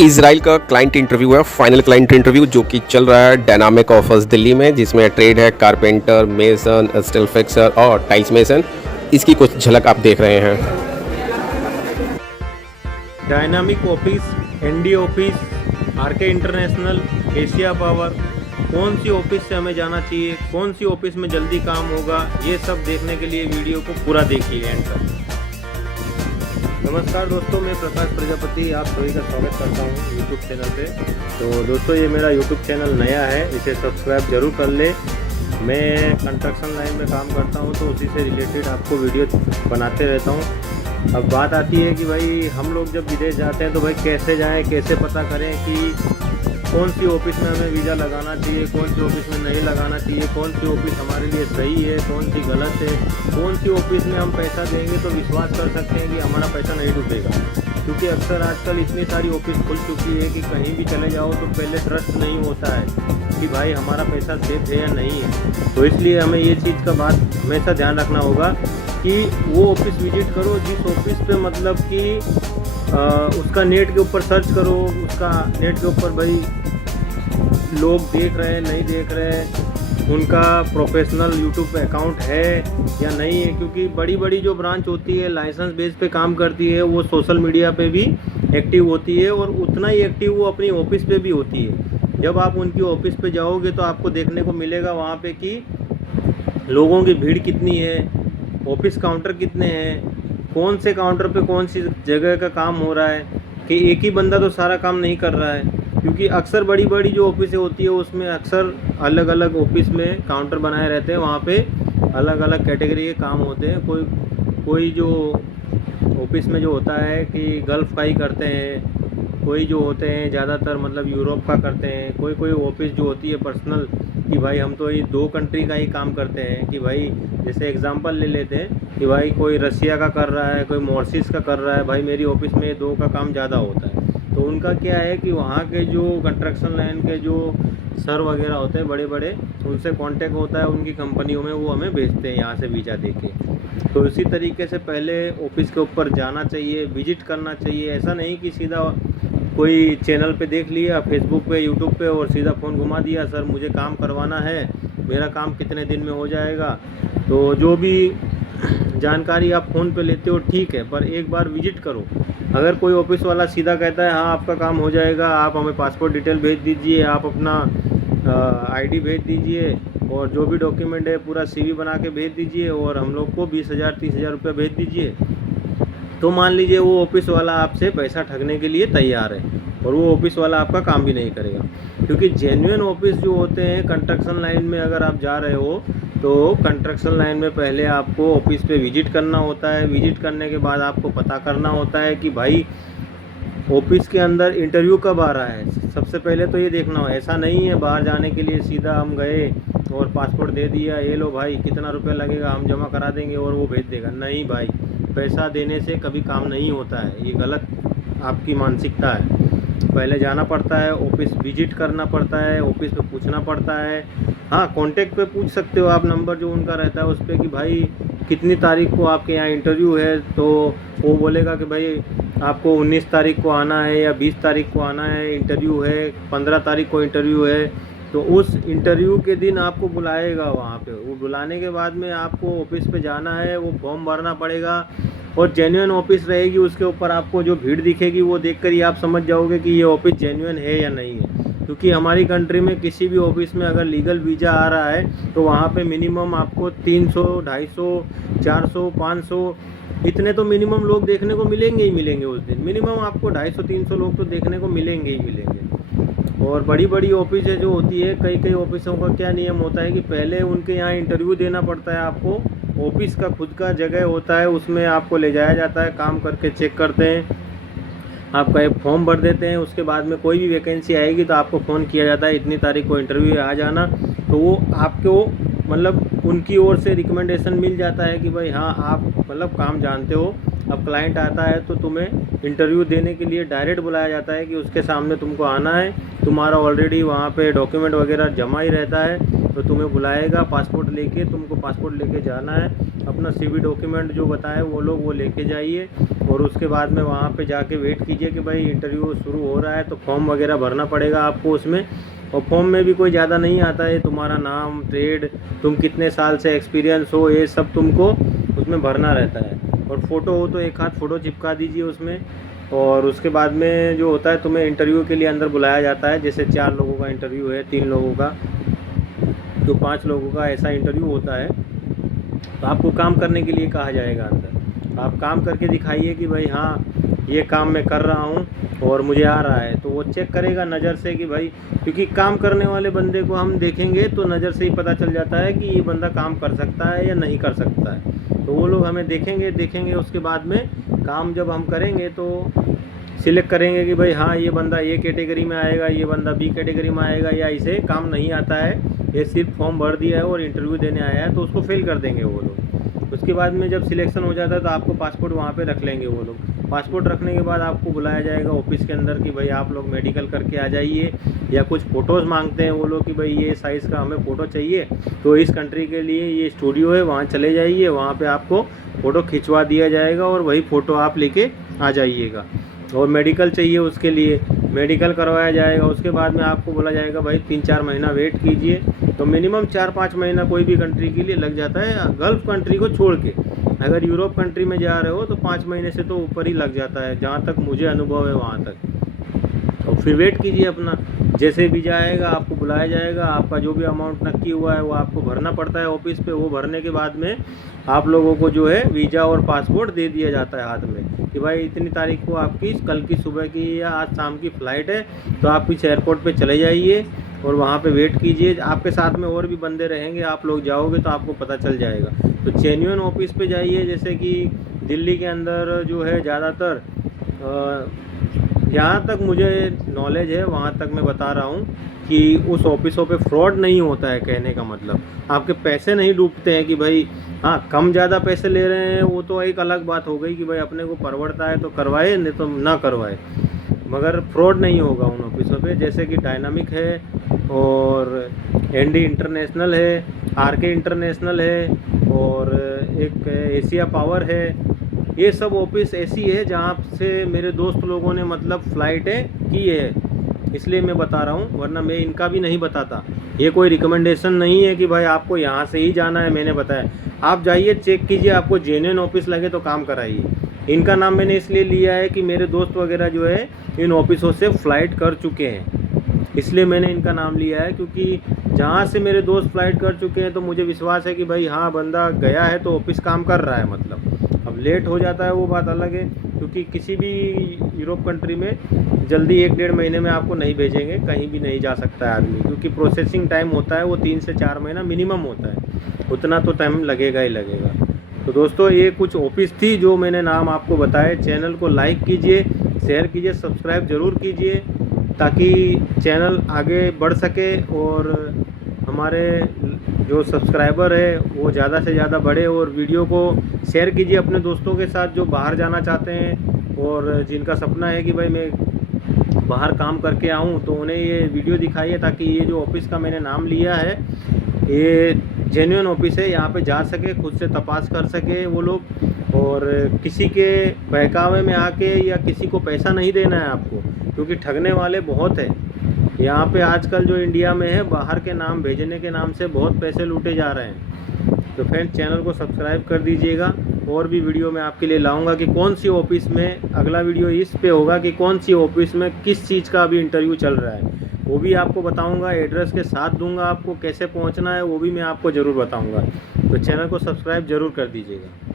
Israel का client interview है, final client interview जो कि चल रहा है डायनामिक ऑफर्स दिल्ली में, जिसमें ट्रेड है कारपेंटर, मेसन, स्टील फिक्सर और टाइल्स मेसन। इसकी कुछ झलक आप देख रहे हैं। Dynamic office, N D office, R K international, Asia power, कौन सी ऑफिस से हमें जाना चाहिए, कौन सी ऑफिस में जल्दी काम होगा, ये सब देखने के लिए वीडियो को पूरा देखिए एंड तक। नमस्कार दोस्तों, मैं प्रकाश प्रजापति आप सभी का स्वागत करता हूँ यूट्यूब चैनल पे। तो दोस्तों, ये मेरा यूट्यूब चैनल नया है, इसे सब्सक्राइब जरूर कर ले। मैं कंस्ट्रक्शन लाइन में काम करता हूँ, तो उसी से रिलेटेड आपको वीडियो बनाते रहता हूँ। अब बात आती है कि भाई हम लोग जब विदेश जाते हैं तो भाई कैसे जाएं, कैसे पता करें कि कौन सी ऑफिस में हमें वीज़ा लगाना चाहिए, कौन सी ऑफिस में नहीं लगाना चाहिए, कौन सी ऑफिस हमारे लिए सही है, कौन सी गलत है, कौन सी ऑफिस में हम पैसा देंगे तो विश्वास कर सकते हैं कि हमारा पैसा नहीं डूबेगा। क्योंकि अक्सर आजकल इतनी सारी ऑफिस खुल चुकी है कि कहीं भी चले जाओ तो पहले ट्रस्ट नहीं होता है कि भाई हमारा पैसा सेफ है या नहीं है। तो इसलिए हमें ये चीज़ का बात हमेशा ध्यान रखना होगा कि वो ऑफिस विजिट करो जिस ऑफिस पे मतलब कि उसका नेट के ऊपर सर्च करो, उसका नेट के ऊपर भाई लोग देख रहे हैं नहीं देख रहे हैं, उनका प्रोफेशनल यूट्यूब पे अकाउंट है या नहीं है। क्योंकि बड़ी बड़ी जो ब्रांच होती है लाइसेंस बेस पे काम करती है, वो सोशल मीडिया पे भी एक्टिव होती है और उतना ही एक्टिव वो अपनी ऑफिस पे भी होती है। जब आप उनकी ऑफिस पे जाओगे तो आपको देखने को मिलेगा वहाँ पे कि लोगों की भीड़ कितनी है, ऑफिस काउंटर कितने हैं, कौन से काउंटर पे कौन सी जगह का काम हो रहा है, कि एक ही बंदा तो सारा काम नहीं कर रहा है। क्योंकि अक्सर बड़ी बड़ी जो ऑफिसें होती है उसमें अक्सर अलग अलग ऑफिस में काउंटर बनाए रहते हैं, वहाँ पे अलग अलग कैटेगरी के काम होते हैं। कोई जो ऑफिस में जो होता है कि गल्फ़ का ही करते हैं, कोई जो होते हैं ज़्यादातर मतलब यूरोप का करते हैं, कोई ऑफिस जो होती है पर्सनल कि भाई हम तो ये 2 कंट्री का ही काम करते हैं। कि भाई जैसे एग्जांपल ले लेते हैं कि भाई कोई रसिया का कर रहा है, कोई मॉरिशस का कर रहा है, भाई मेरी ऑफिस में 2 का काम ज़्यादा होता है। तो उनका क्या है कि वहाँ के जो कंस्ट्रक्शन लाइन के जो सर वगैरह होते हैं बड़े बड़े, उनसे कांटेक्ट होता है उनकी कंपनियों में, वो हमें भेजते हैं यहाँ से वीज़ा देके। तो इसी तरीके से पहले ऑफिस के ऊपर जाना चाहिए, विजिट करना चाहिए। ऐसा नहीं कि सीधा कोई चैनल पे देख लिया, फेसबुक पे, यूट्यूब पे और सीधा फ़ोन घुमा दिया, सर मुझे काम करवाना है, मेरा काम कितने दिन में हो जाएगा। तो जो भी जानकारी आप फ़ोन पे लेते हो ठीक है, पर एक बार विजिट करो। अगर कोई ऑफिस वाला सीधा कहता है हाँ आपका काम हो जाएगा, आप हमें पासपोर्ट डिटेल भेज दीजिए, आप अपना आईडी भेज दीजिए और जो भी डॉक्यूमेंट है पूरा सीवी बना के भेज दीजिए और हम लोग को 20,000 30,000 रुपये भेज दीजिए, तो मान लीजिए वो ऑफिस वाला आपसे पैसा ठगने के लिए तैयार है और वो ऑफिस वाला आपका काम भी नहीं करेगा। क्योंकि जेन्युइन ऑफिस जो होते हैं कंस्ट्रक्शन लाइन में, अगर आप जा रहे हो तो कंस्ट्रक्शन लाइन में पहले आपको ऑफिस पे विजिट करना होता है। विजिट करने के बाद आपको पता करना होता है कि भाई ऑफिस के अंदर इंटरव्यू कब आ रहा है। सबसे पहले तो ये देखना हो, ऐसा नहीं है बाहर जाने के लिए सीधा हम गए और पासपोर्ट दे दिया, ये लो भाई कितना रुपया लगेगा हम जमा करा देंगे और वो भेज देगा। नहीं भाई, पैसा देने से कभी काम नहीं होता है, ये गलत आपकी मानसिकता है। पहले जाना पड़ता है, ऑफिस विजिट करना पड़ता है, ऑफिस पे पूछना पड़ता है। हाँ, कांटेक्ट पे पूछ सकते हो आप, नंबर जो उनका रहता है उस पर कि भाई कितनी तारीख को आपके यहाँ इंटरव्यू है, तो वो बोलेगा कि भाई आपको 19 तारीख को आना है या 20 तारीख को आना है, इंटरव्यू है 15 तारीख को इंटरव्यू है। तो उस इंटरव्यू के दिन आपको बुलाएगा वहाँ पे, वो बुलाने के बाद में आपको ऑफिस पे जाना है, वो फॉर्म भरना पड़ेगा और जेन्युइन ऑफिस रहेगी। उसके ऊपर आपको जो भीड़ दिखेगी वो देखकर ही आप समझ जाओगे कि ये ऑफिस जेन्युइन है या नहीं है। क्योंकि हमारी कंट्री में किसी भी ऑफिस में अगर लीगल वीज़ा आ रहा है तो वहाँ पे मिनिमम आपको 300, 250, 400, 500 इतने तो मिनिमम लोग देखने को मिलेंगे ही मिलेंगे। उस दिन मिनिमम आपको 250-300 लोग तो देखने को मिलेंगे ही मिलेंगे। और बड़ी बड़ी ऑफिसें जो होती है, कई ऑफिसों का क्या नियम होता है कि पहले उनके यहाँ इंटरव्यू देना पड़ता है आपको। ऑफिस का खुद का जगह होता है, उसमें आपको ले जाया जाता है, काम करके चेक करते हैं, आपका एक फॉर्म भर देते हैं। उसके बाद में कोई भी वैकेंसी आएगी तो आपको फ़ोन किया जाता है इतनी तारीख को इंटरव्यू आ जाना। तो वो आपको मतलब उनकी ओर से रिकमेंडेशन मिल जाता है कि भाई हाँ आप मतलब काम जानते हो। अब क्लाइंट आता है तो तुम्हें इंटरव्यू देने के लिए डायरेक्ट बुलाया जाता है कि उसके सामने तुमको आना है तुम्हारा ऑलरेडी वहाँ पे डॉक्यूमेंट वगैरह जमा ही रहता है, तो तुम्हें बुलाएगा पासपोर्ट लेके, तुमको पासपोर्ट लेके जाना है, अपना CV डॉक्यूमेंट जो बताए वो लोग वो लेके जाइए, और उसके बाद में वहाँ पे जाके वेट कीजिए कि भाई इंटरव्यू शुरू हो रहा है। तो फॉर्म वगैरह भरना पड़ेगा आपको उसमें, और फॉर्म में भी कोई ज़्यादा नहीं आता है, तुम्हारा नाम, ट्रेड, तुम कितने साल से एक्सपीरियंस हो, ये सब तुमको उसमें भरना रहता है। और फ़ोटो हो तो एक हाथ फ़ोटो चिपका दीजिए उसमें। और उसके बाद में जो होता है, तुम्हें इंटरव्यू के लिए अंदर बुलाया जाता है। जैसे 4 लोगों का इंटरव्यू है, 3 लोगों का, तो 5 लोगों का ऐसा इंटरव्यू होता है। तो आपको काम करने के लिए कहा जाएगा अंदर, आप काम करके दिखाइए कि भाई हाँ ये काम मैं कर रहा हूँ और मुझे आ रहा है। तो वो चेक करेगा नज़र से कि भाई, क्योंकि काम करने वाले बंदे को हम देखेंगे तो नज़र से ही पता चल जाता है कि ये बंदा काम कर सकता है या नहीं कर सकता है। तो वो लोग हमें देखेंगे, उसके बाद में काम जब हम करेंगे तो सिलेक्ट करेंगे कि भाई हाँ ये बंदा ए कैटेगरी में आएगा, ये बंदा B कैटेगरी में आएगा, या इसे काम नहीं आता है, ये सिर्फ फॉर्म भर दिया है और इंटरव्यू देने आया है, तो उसको फेल कर देंगे वो लोग। उसके बाद में जब सिलेक्शन हो जाता है तो आपको पासपोर्ट वहाँ पे रख लेंगे वो लोग। पासपोर्ट रखने के बाद आपको बुलाया जाएगा ऑफिस के अंदर कि भाई आप लोग मेडिकल करके आ जाइए, या कुछ फ़ोटोज़ मांगते हैं वो लोग कि भाई ये साइज़ का हमें फ़ोटो चाहिए, तो इस कंट्री के लिए ये स्टूडियो है, वहाँ चले जाइए, वहाँ पर आपको फ़ोटो खिंचवा दिया जाएगा और वही फ़ोटो आप लेके आ जाइएगा। और मेडिकल चाहिए, उसके लिए मेडिकल करवाया जाएगा। उसके बाद में आपको बोला जाएगा भाई 3-4 महीना वेट कीजिए। तो मिनिमम 4-5 महीना कोई भी कंट्री के लिए लग जाता है, गल्फ़ कंट्री को छोड़ के। अगर यूरोप कंट्री में जा रहे हो तो 5 महीने से तो ऊपर ही लग जाता है, जहाँ तक मुझे अनुभव है वहाँ तक। और फिर वेट कीजिए अपना, जैसे वीज़ा आएगा आपको बुलाया जाएगा, आपका जो भी अमाउंट नक्की हुआ है वो आपको भरना पड़ता है ऑफिस पे। वो भरने के बाद में आप लोगों को जो है वीज़ा और पासपोर्ट दे दिया जाता है हाथ में कि भाई इतनी तारीख को आपकी कल की सुबह की या आज शाम की फ़्लाइट है, तो आप इस एयरपोर्ट पे चले जाइए और वहाँ पे वेट कीजिए। आपके साथ में और भी बंदे रहेंगे, आप लोग जाओगे तो आपको पता चल जाएगा। तो जेन्युइन ऑफिस पे जाइए। जैसे कि दिल्ली के अंदर जो है ज़्यादातर, जहाँ तक मुझे नॉलेज है वहाँ तक मैं बता रहा हूँ कि उस ऑफिसों पे फ्रॉड नहीं होता है। कहने का मतलब आपके पैसे नहीं डूबते हैं कि भाई हाँ कम ज़्यादा पैसे ले रहे हैं, वो तो एक अलग बात हो गई कि भाई अपने को परवड़ता है तो करवाए, नहीं तो ना करवाए, मगर फ्रॉड नहीं होगा उन ऑफिसों पे। जैसे कि डायनामिक है और ND इंटरनेशनल है, RK इंटरनेशनल है और एक एशिया पावर है। ये सब ऑफिस ऐसी है जहाँ से मेरे दोस्त लोगों ने मतलब फ़्लाइटें की है, इसलिए मैं बता रहा हूँ, वरना मैं इनका भी नहीं बताता। ये कोई रिकमेंडेशन नहीं है कि भाई आपको यहाँ से ही जाना है, मैंने बताया। आप जाइए, चेक कीजिए, आपको जेन्युइन ऑफिस लगे तो काम कराइए। इनका नाम मैंने इसलिए लिया है कि मेरे दोस्त वगैरह जो है इन ऑफिसों से फ़्लाइट कर चुके हैं, इसलिए मैंने इनका नाम लिया है। क्योंकि जहाँ से मेरे दोस्त फ़्लाइट कर चुके हैं तो मुझे विश्वास है कि भाई हाँ बंदा गया है तो ऑफिस काम कर रहा है। मतलब अब लेट हो जाता है वो बात अलग है, क्योंकि किसी भी यूरोप कंट्री में जल्दी 1-1.5 महीने में आपको नहीं भेजेंगे, कहीं भी नहीं जा सकता है आदमी, क्योंकि प्रोसेसिंग टाइम होता है वो 3 से 4 महीना मिनिमम होता है, उतना तो टाइम लगेगा ही लगेगा। तो दोस्तों ये कुछ ऑफिस थी जो मैंने नाम आपको बताए। चैनल को लाइक कीजिए, शेयर कीजिए, सब्सक्राइब ज़रूर कीजिए ताकि चैनल आगे बढ़ सके और हमारे जो सब्सक्राइबर है वो ज़्यादा से ज़्यादा बढ़े। और वीडियो को शेयर कीजिए अपने दोस्तों के साथ जो बाहर जाना चाहते हैं और जिनका सपना है कि भाई मैं बाहर काम करके आऊँ, तो उन्हें ये वीडियो दिखाइए ताकि ये जो ऑफिस का मैंने नाम लिया है ये जेन्युइन ऑफिस है, यहाँ पे जा सके, खुद से तपास कर सके वो लोग। और किसी के बहकावे में आके या किसी को पैसा नहीं देना है आपको, क्योंकि ठगने वाले बहुत हैं यहाँ पे आजकल जो इंडिया में है। बाहर के नाम भेजने के नाम से बहुत पैसे लूटे जा रहे हैं। तो फ्रेंड्स चैनल को सब्सक्राइब कर दीजिएगा। और भी वीडियो मैं आपके लिए लाऊंगा कि कौन सी ऑफिस में, अगला वीडियो इस पे होगा कि कौन सी ऑफिस में किस चीज़ का अभी इंटरव्यू चल रहा है, वो भी आपको बताऊंगा। एड्रेस के साथ दूंगा, आपको कैसे पहुंचना है वो भी मैं आपको ज़रूर बताऊंगा। तो चैनल को सब्सक्राइब ज़रूर कर दीजिएगा।